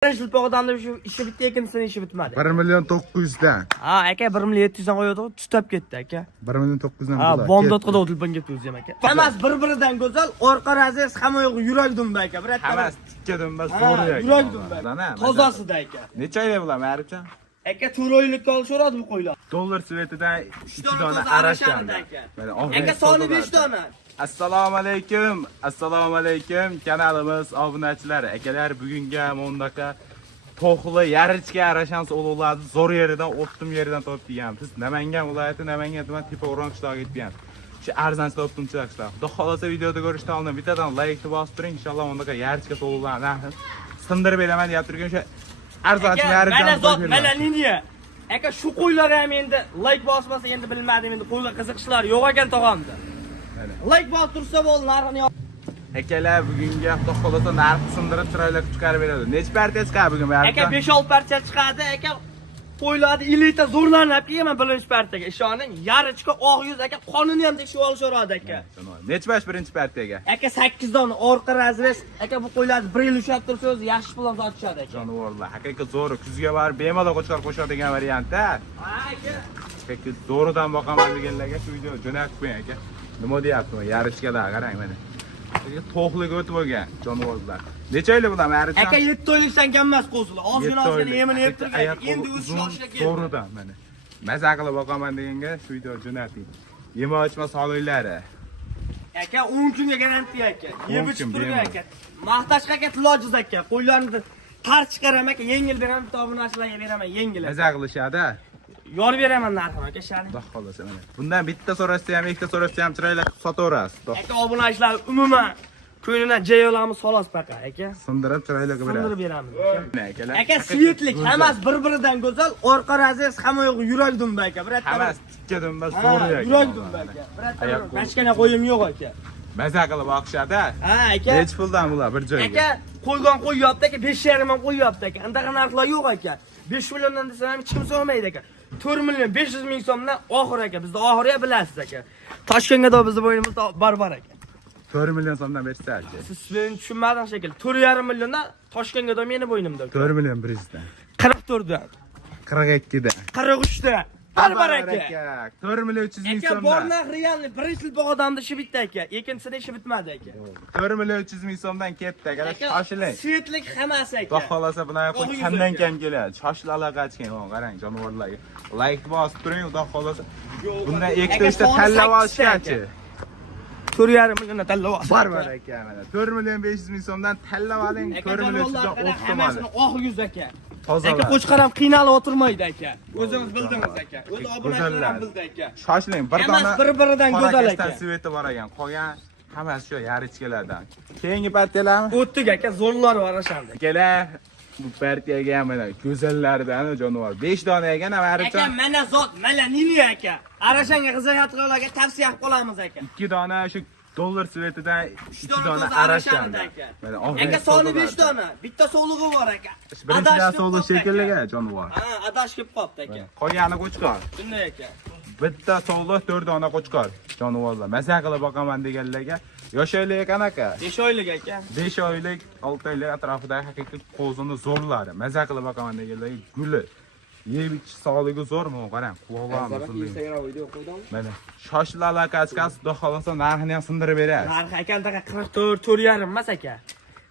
Shilpoqdan shu ishi bitdi, ikkinchisini ishi bitmadi. 1.900 dan. Ha, aka 1.700 dan qo'yadi, tutab ketdi aka. 1.900 dan. Ha, bomdotqida o'tilib ketdi o'zi ham aka. Hammasi bir-biridan go'zal, orqa razes hamma yo'q yurak dumba aka. Hammasi tikka dumba, zo'r yurak dumba. Tozasida aka. Necha oylik bular, Ma'rifjon? Aka 4 oylikka olishadi bu qo'ylar. Dollar svetidan 2 dona arashandi. Aka soni 5 dona. Assalomu alaykum kanalimiz obunachilari. Akalar, bugungi mondaqa to'xli yarichga arashans ulug'larni zo'r yeridan, o'ttim yeridan topib kelganmiz. Namangan viloyati, Namangan tuman Tepa O'ron qishlog'iga yetgan. Shu arzonchi toptumchilar qishlog'i. Xudo xolasa videoda ko'rishdan oldin bittadan like bosib turing. Inshaalloh mondaqa yarichga to'g'rilarni sindirib beraman deb turgan o'sha arzonchi yarichdan. Mana liniya. Aka shu qo'ylar ham endi like bosmasa endi bilmadim, endi qo'yga qiziqishlar yo'q ekan tog'amda. Like bosib tursa bo'ldi, narxini. Akalar, bugungi Xudo xolasa narx sindirib chiroyli chiqarib beradi. Necha partiya chiqadi bugun? Aka 5-6 partiya chiqadi. Aka qo'ylarni elita zo'rlanib kelman birinchi partiyaga. Ishoning, yarichka oq yuz aka qonuni ham tekshirib olishadi aka. Necha bash birinchi partiyaga? Aka 8 dona orqa razres. Aka bu qo'ylarni 1 yil ushlab tursa o'zi yaxshi pul sotishadi aka. Jonivorlar, haqiqiy zo'r. Kuzga borib bemalol qo'chqor qo'shadigan variant-a. Ha aka. Haqiqiy zo'ridan boqaman deganlarga shu video jo'natib qo'ying aka. Nima deyapman? Yarichkalar qarang mana. To'xliga o'tib bo'lgan jonivorlar. Necha oylik bular, Ma'rifjon? Aka 7 oylikdan kam emas qo'zlar. Ozgina yemini yeb turgan. Endi o'sishga keldi. Zo'ridan mana. Maza qilib boqaman deganga shu video jo'nating. Yema ochma sog'liklari. Aka 10 kunga garantiya aka. Yeb ichib turgan aka. Maqtashqa aka ilojiz aka. Qo'ylarni qarz chiqaraman aka, yengil beraman, tobunachilarga beraman, yengil. Maza qilishadi. Yor beraman narxini aka, shani. Xudo xolasa mana. Bundan bitta so'rashsa ham, ikkita so'rashsa ham chiroyli sotaverasiz. Aka obunachilar umuman ko'nglidan jayolamiz xolos baqa aka. Sindirib chiroyli qilib beramiz. Sindirib beramiz Akalar. Aka svetlik, hammasi bir-biridan go'zal, orqa razes hamma yo'q yurak dumba aka. Hammasi tikka dumba, zo'r yurak dumba aka. Bachkana qo'yim yo'q aka. Maza qilib boqishadi. Ha aka. Necha puldan bular bir joyga? Aka qo'ygan qo'yyapti aka, 5,5 ham qo'yyapti aka. Andaqa narxlar yo'q aka. 5 milliondan desam ham hech kim so'ramaydi aka. 4 million 500 ming so'mdan oxir aka. Bizda oxiriga bilasiz aka. Toshkentga bizning bo'ynimizda barbar aka. 4 million so'mdan bersa-chi. Siz meni tushunmadingiz shekilli. 4,5 milliondan Toshkentga meni bo'ynimda. 4 million 100 dan. 44 dan. 42 dan. 43 dan. Barbar aka. 4 million 300 ming aka so'mdan. bor narx realni birinchi odamda ishi bitdi aka. Ikkinchisida ishi bitmadi aka. 4 million 300 ming so'mdan ketdi aka. Shoshiling. Svetlik hammasi aka. Xudo xolasa bunaqa qo'y kamdan kam keladi. Shoshil aloqachiga qarang jonivorlarga. Like bosib turing, Xudo xolasa. Bundan ikkita ishda tanlab olishgachi. 4,5 milliondan tanlab olasiz. Barbar aka mana. 4 million 500 ming so'mdan tanlab oling. 4 million 300 dan o'qitib oling. Oq yuz aka. Toza. Aka qo'chqar ham qiynalib o'tirmaydi aka. O'zingiz bildingiz aka. O'z obunachilar ham bildi aka. Shoshiling, bir dona bir-biridan go'zal aka. Sveti bor ekan. Qolgan hammasi shu yarichkalardan. Keyingi partiyalarmi? O'tdik aka, zo'rlar bor ashanda. Akalar, bu partiyaga ham mana go'zallardan jonivor 5 dona ekan, Ma'rifjon. Aka, mana zot, mana niliya aka. Arashanga qiziqayotganlarga tavsiya qilib qolamiz aka. 2 dona shu dollar svetidan 2 dona arashandi aka. Mana aka soni 5 dona, bitta sog'lig'i bor aka. Birinchidan sog'liq shekilliga jonivor. Ha, adash kelib qopti aka. Qolgani qo'chqor. Shunday aka. Bitta sog'liq 4 dona qo'chqor jonivorlar. Maza qilib boqaman deganlarga yosh oylik ekan aka. 5 oylik aka. 5 oylik, 6 oylik atrofidagi haqiqiy qo'zini zo'rlari. Maza qilib boqaman deganlarga guli. Yeb ichish sog'ligi zo'rmi? Qarang, quloqlarni Instagram video qo'ydim. Mana shoshil aloqachasi xudo xolasa narxini ham sindirib berasiz. Narx akandaqa 44, 4,5 emas aka.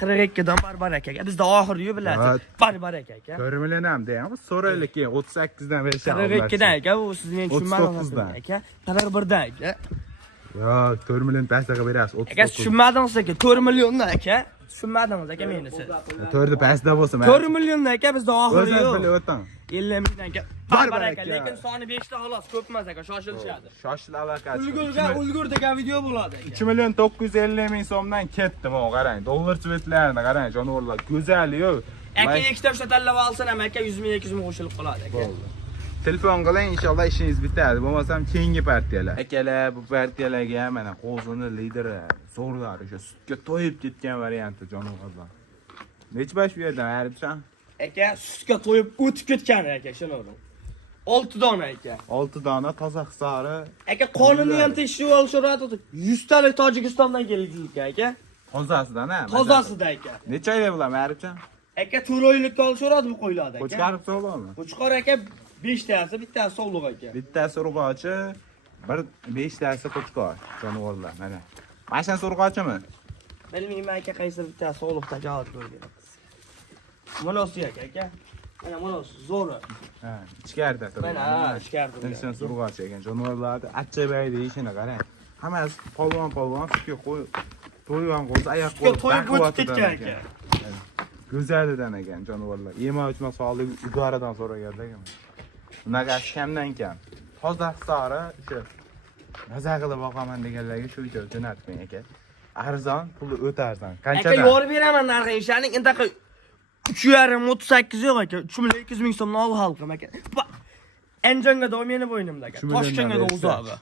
42 dan barbar aka. Bizda oxiri-yu bilasiz. Barbar aka. 4 million ham deyapmiz. So'raylik, 38 dan berishadi. 42 dan aka, bu sizning tushunmadingiz aka. 41 dan aka. Yo'q, 4 million pastaga berasiz. Aka tushunmadingiz aka, 4 milliondan aka. Tushunmadingiz aka meni siz. 4 pasta bo'lsa, 4 milliondan aka bizda oxiri yo'q. O'zingiz bilib o'ting. 50 mingdan aka. Barbar aka, lekin soni 5 ta xolos, ko'p emas aka, shoshilishadi. Shoshil aloqachi. Ulgur degan video bo'ladi aka. 2 million 950 ming so'mdan ketdi, mana qarang. Dollar svetlarini qarang, jonivorlar go'zal-yu. Aka ikkita uchta tanlab olsin ham aka 100 ming 200 ming qo'shilib qoladi aka. Telefon qiling, inshaalloh ishingiz bitadi. Bo'lmasam keyingi partiyalar. Akalar, bu partiyalarga mana qo'zini lideri, zo'rlar, o'sha sutga to'yib ketgan varianti jonivorlar. Necha bash bu yerdan, Ma'rifjon? Aka sutga to'yib o'tib ketgan aka, shuni. 6 dona aka. 6 dona toza hisori. Aka qonunni ham tekshirib olishadi. 100 talik Tojikistondan kelgan aka. Tozasidan, ha? Tozasida aka. Necha oylik bular, Ma'rifjon? Aka 4 oylikka olishadi bu qo'ylardi aka. Qo'chqarib so'lami? Qo'chqor aka 5 tasi, bittasi sovliq aka. Bittasi urg'ochi, 5 tasi qo'chqor jonivorlar. Mana. Mashinasi urg'ochimi? Bilmayman aka qaysi bittasi sovliqda javob beramiz. Monosi aka. Mana monosi zo'ri. Ha, ichkarida turibdi. Mana ichkarida. Inson urg'ochi ekan jonivorlarni achchabay deyishini qarang. Hammasi polvon sutga qo'y. To'ygan qo'ysa oyoq qo'yib to'yib o'tib ketgan aka. Go'zalidan ekan jonivorlar. Yema-ichma sog'ligi idoradan so'raganda ekan. Bunaqa kamdan kam. Toza sari shu maza qilib boqaman deganlarga shu video jo'natmang aka. Arzon, puli o'ta arzon. Qanchadan? Aka yorib beraman narxini. Ishaning intaqa 3,5-38 yo'q aka. 3,200 ming so'mni olib halqim aka. Anjonga da meni bo'ynimda aka. Toshkentga da uzog'i.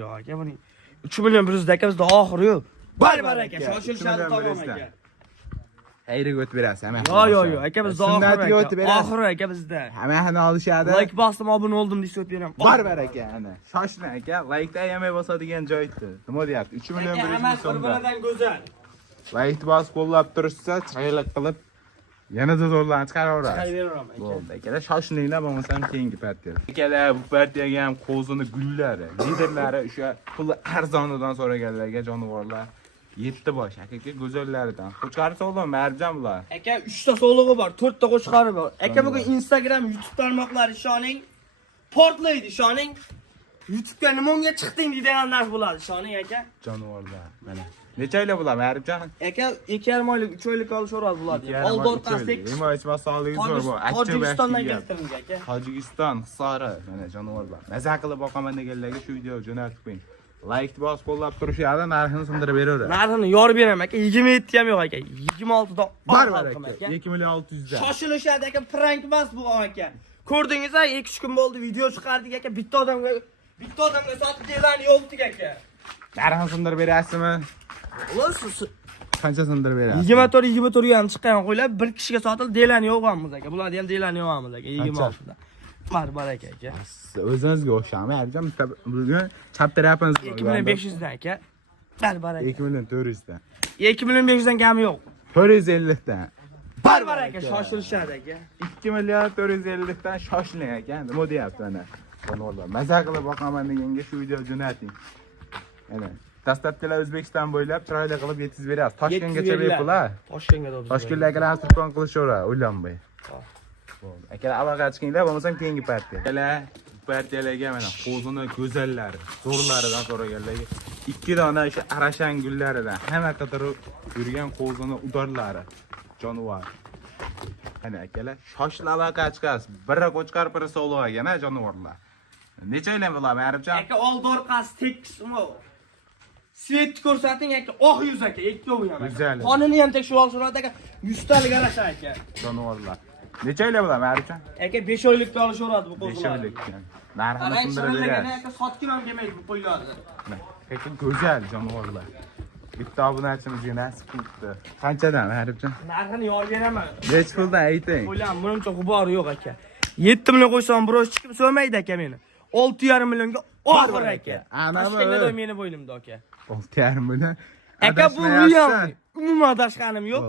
Yo aka buning 3 million 100 aka bizda oxiri yo'q. Bar aka, shoshilishadi tamom aka. Xayriga o'tib berasiz, hamma. Yo, aka bizda oxiri o'tib berasiz. Oxiri aka bizda. Hammani olishadi. Like bosdim, obuna oldim desa o'tib beraman. Bar aka, ana. Shoshiling aka, like-da ayamay bosadigan joy edi. Nima deyapti? 3 million 100 ming so'mda. Bir-biridan go'zal. Like bosib qo'llab turishsa, chiroylik qilib yanada zo'rlarni chiqaraverasiz. Chiqaraveraman aka. Bo'ldi akalar, shoshilinglar, bo'lmasam keyingi partiyada. Akalar, bu partiyaga ham qo'zini gullari, liderlari o'sha puli arzonidan so'raganlarga jonivorlar yetdi bosh. Aka go'zallaridan. Qo'chqari sog'lom, Marbjon bular. Aka 3 ta sog'lig'i bor, 4 ta qo'chqari bor. Aka bugun Instagram, YouTube tarmoqlari ishoning portlaydi, ishoning. YouTube'ga nimaga chiqding degan narsa bo'ladi, ishoning aka. Jonivorlar. Mana. Necha oylik bular, Marbjon? Aka 2,5 oylik, 3 oylik olishaveradi bular. Oldor qasdik. Nima ichma sog'ligi zo'r bu. Tojikistondan keltirilgan aka. Tojikiston, Hisori, mana jonivorlar. Maza qilib boqaman deganlarga shu video jo'natib qo'ying. Like bosib qo'llab turishadi, narxini sindirib beraveradi. Narxini yorib beraman aka, 27 ham yo'q aka. 26 dan bar aka. 2 million 600 dan. Shoshilishadi aka, prank emas bu aka. Ko'rdingiz-a, 2-3 kun bo'ldi video chiqardik aka, bitta odamga sotib delani yo'qdik aka. Narxini sindirib berasizmi? O'lsiz. Qancha sindirib berasiz? 24 ham chiqqan qo'ylar, bir kishiga sotilib delani yo'qamiz aka. Bularni ham delani yo'qamiz aka, 26 dan. Bar aka. O'zingizga o'xshami? Arjam bugun chap tarafimiz 2500 dan aka. Bar aka. 2 million 400 dan. 2 million 500 dan kami yo'q. 450 dan. Bar aka, shoshilishadi aka. 2 million 450 dan shoshiling aka. Nima deyapti ana? Jonivorlar. Maza qilib boqaman deganga shu video jo'nating. Mana dastlabkilar O'zbekiston bo'ylab chiroyli qilib yetkazib berasiz. Toshkentgacha bepullar. Toshkentga da. Toshkentliklar asirkon qilishaveradi, o'ylanmay. Bo'ldi. Akalar aloqa chiqinglar, bo'lmasam keyingi partiya. Akalar partiyalarga mana qo'zini go'zallari, zo'rlaridan so'raganlarga 2 dona o'sha arashan gullaridan hamma qidirib yurgan qo'zini udorlari. Jonivor. Ana akalar, shoshil aloqa chiqasiz. Biri qo'chqar, biri sog'lig'iga, jonivorlar. Necha oylar bo'ladi, Marbjon? Aka oldor qas tekismi? Svet ko'rsating aka, oq yuz aka, ikkovi ham. Go'zal. Qonini ham tekshirib olishadi aka, 100 talik arasha aka. Jonivorlar. Necha oylar bo'ladi, Marbjon? Aka 5 oylikka olishaveradi bu qo'zlar. 5 oylik. Narxini sindirib berasiz. Aka sotkim ham kelmaydi bu qo'ylarni. Aka go'zal jonivorlar. Bitta obunachimizga nasib qilibdi. Qanchadan, Marbjon? Narxini yorib beraman. Nech puldan ayting? Qo'ylar, menimcha g'ubori yo'q aka. 7 million qo'ysam biroz chiqib so'maydi aka meni. 6,5 millionga oxir aka. Toshkentda da meni bo'ynimda aka. 6,5 million. Aka bu ham umuman adashganim yo'q.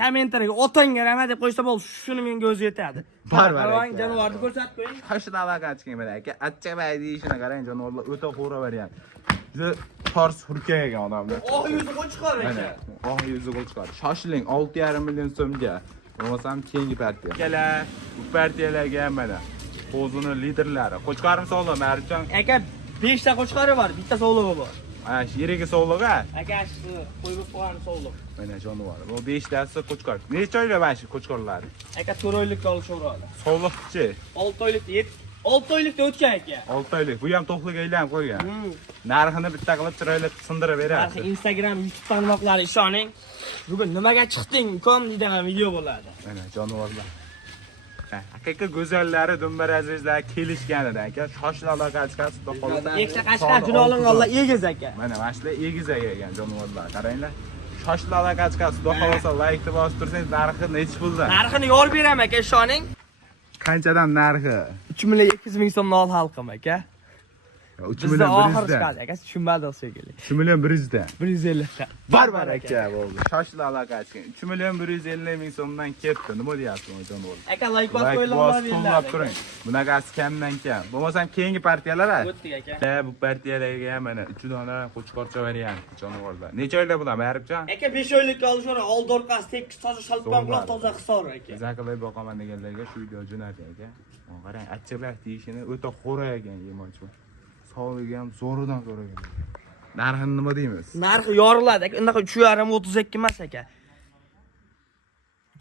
Kommentariyaga otangga rahmat deb qo'ysa bo'ldi, shuni menga o'zi yetadi. Qarang, jonivorni ko'rsatib qo'ying. Qo'shni aloqa chiqing mana aka. Achchabay deyishini qarang, jonivorlar o'ta xo'ra beryapti. Juda tors hurkagan odamlar. Oq yuzi qo'chqor aka. Oq yuzi qo'chqor. Shoshiling 6,5 million so'mga. Bo'lmasam keyingi partiya. Akalar, bu partiyalarga mana qo'zini liderlari. Qo'chqarim sog'lom, Marbjon. Aka 5 ta qo'chqari bor, bitta sog'lig'i bor. Mana shu yeriga sog'lig'i? Aka shu qo'yib qo'ygan sog'liq. Mana jonivor. Bu 5 tasi qo'chqor. Necha oylar mana shu qo'chqorlar? Aka 4 oylikka olishaveradi. Sog'liqchi. 6 oylikda 6 oylikda o'tgan aka. 6 oylik. Bu ham to'qliga aylanib qo'ygan. Narxini bitta qilib chiroyli sindirib berasiz. Narxi Instagram, YouTube tarmoqlari ishoning. Bugun nimaga chiqding, ukam degan video bo'ladi. Mana jonivorlar. Aka go'zallari Dumbar azizlar kelishganida aka shoshil aloqa chiqasiz to'qolib. Ikkita qashqar juda olinganlar egiz aka. Mana shular egiz ekan jonivorlar. Qaranglar. Shoshil aloqa chiqasiz to'qolsa like deb bosib tursangiz narxi necha puldan? Narxini yorib beraman aka, ishoning. Qanchadan narxi? 3,2 million so'mni ol halqim aka. 3 Bizda million oxir 100 dan. chiqadi aka, tushunmadingiz shekilli. 3 million 100 dan. 150 ta. Barbar aka bo'ldi. Shoshila aloqa ochgan. 3 million 150 ming so'mdan ketdi. Nima deyapsiz o'ydan bo'ldi? Aka like bos Like qo'yinglar, bos qo'llab turing. Bunaqasi kamdan kam. Bo'lmasam keyingi partiyalar a? O'tdik aka. Bu partiyalarga mana 3 dona qo'chqorcha variant jonivorlar. Necha oylar bular, Ma'rifjon? Aka 5 oylikka olishora, oldi orqasi tekis toza shalpon quloq toza hisor aka. Zakalay boqaman deganlarga shu video jo'nating aka. Qarang, achchiqlar deyishini o'ta xo'ragan yemoqchi. Sog'ligi ham zo'ridan zo'ragan. Narxini nima deymiz? Narxi yoriladi aka. Unaqa 3,5-32 emas aka.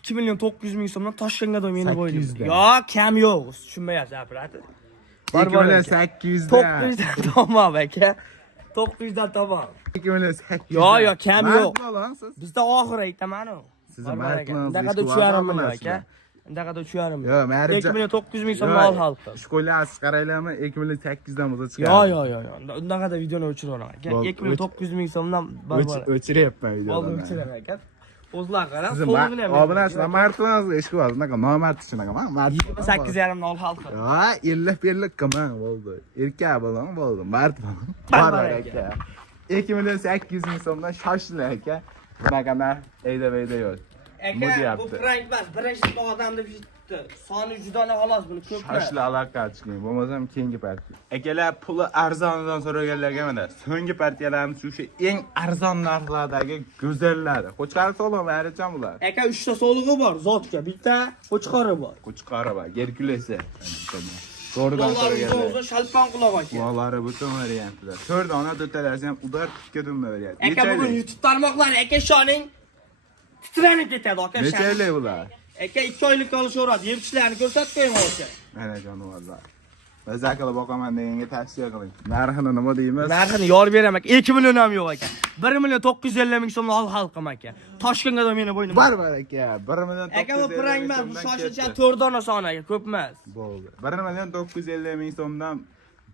2 million 900 ming so'mdan Toshkentga da meni bo'ydim. 800 dan. Yo'q, kam yo'q. Tushunmayapsiz, aparator. 2 million 800 dan. 900 dan tamom aka. 900 dan tamom. 2 million 800. Yo'q, kam yo'q. Siz. Bizda oxir aytaman-ku. Sizni marklangiz. Undaqada 3,5 million aka. Undaqada 3,5 million. Yo'q, Ma'rifjon. 2 million 900 ming so'mdan ol xalqqa. Shkolyasiz qaraylarmi? 2 million 800 dan bo'lsa chiqadi. Yo'q. Undaqada videoni o'chiraman aka. 2 million 900 ming so'mdan barbar. O'chiryapman Oldi videoni. o'chiraman aka. O'zlar qarang, Siz so'lg'ini ham. obunachilar martlangiz ish qilasiz. Unaqa nomard shunaqa. Men mard. 28,5 dan ol xalqqa. Ha, 50 qilmang bo'ldi. Erkak bo'ling bo'ldi. Mard bo'ling. Barbar aka. 2 million 800 ming so'mdan shoshila aka. Bunaqa narx eyda yo'q. Nima Aka, bu deyapti? prank emas, birinchi odam deb shitdi. Soni juda xolos buni ko'p. Shoshila aloqa chiqing. Bo'lmasam keyingi partiya. Akalar puli arzonidan so'raganlarga mana so'nggi partiyalarimiz shu eng arzon narxlardagi go'zallari. Qo'chqar sog'lom Ma'rifjon bular. Aka 3 ta so'lig'i bor, zotga, bitta qo'chqori bor. Qo'chqari va Gerkulesi. To'rdan so'raganlar. O'zi shalpon quloq aka. Ularlari butun variantlar. 4 dona do'talasi ham udar tikka dumma variant. Aka bugun YouTube tarmoqlari aka shoning titranib ketadi aka. Necha oylik bular? Aka 2 oylik olishaveradi. Yemchilarni ko'rsatib qo'ying aka. Mana jonivorlar. Zakala boqaman deganga tavsiya qiling. Narxini nima deymiz? Narxini yorib beraman aka. 2 million ham yo'q aka. 1 million 950 ming so'mdan ol xalqim aka. Toshkentga da meni bo'ynim. Barbar aka. 1 million 950 aka bu prank emas, bu shoshicha 4 dona son aka, ko'p emas. Bo'ldi. 1 million 950 ming so'mdan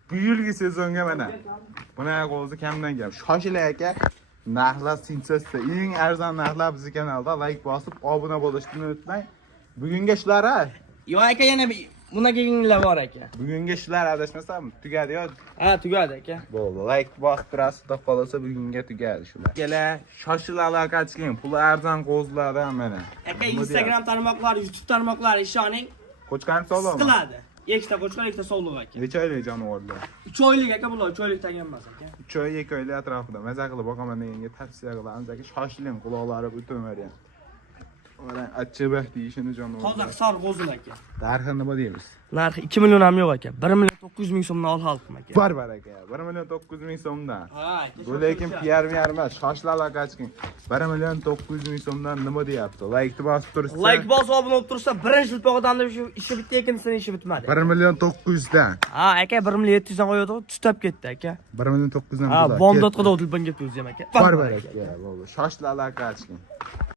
bu yilgi sezonga mana. Bunaqa o'zi kamdan kam. Shoshiling aka. Narxlar sinchasda eng arzon narxlar bizning kanalda like bosib obuna bo'lishni unutmang. Bugungi shular a? Yo'q aka, yana bunaqa yengillar bor aka. Bugungi shular adashmasam tugadi yo. Ha, tugadi aka. Bo'ldi. Like bosib turasiz, xudo qolsa bugunga tugadi shular. Kelar, shoshila aloqa chiqing. Puli arzon qo'zlardan mana. Aka Instagram tarmoqlari, YouTube tarmoqlari ishoning. Qo'chqar sog'lom. Qiladi. Ikkita qo'chqar, ikkita sog'liq aka. Necha oylik jonivorlar? 3 oylik aka bular, 3 oylik tagan emas aka. 3 oy, 2 oylik atrofida. Maza qilib boqaman deganga tavsiya qilamiz aka. Shoshiling, quloqlari butun variant. Mana achchiq deyishini jonivor. Toza hisor qo'zil aka. Narxi nima deymiz? Narxi 2 million ham yo'q aka. 1 million 900 ming so'mdan ol xalqim aka. Barbar aka. 1 million 900 ming so'mdan. Ha aka. Bu lekin PR emas, shoshila aloqa chiqing. 1 million 900 ming so'mdan nima deyapti? Like bosib tursa. Like bosib obuna bo'lib tursa, birinchi ilpog'idan deb ishi bitdi, ikkinchisining ishi bitmadi. 1 million 900 dan. Ha aka, 1 million 700 dan qo'yadi, tutab ketdi aka. 1 million 900 dan. Ha, bomdod qilib o'tilib ketdi o'zi ham aka. Barbar aka. Bo'ldi. Shoshila aloqa chiqing.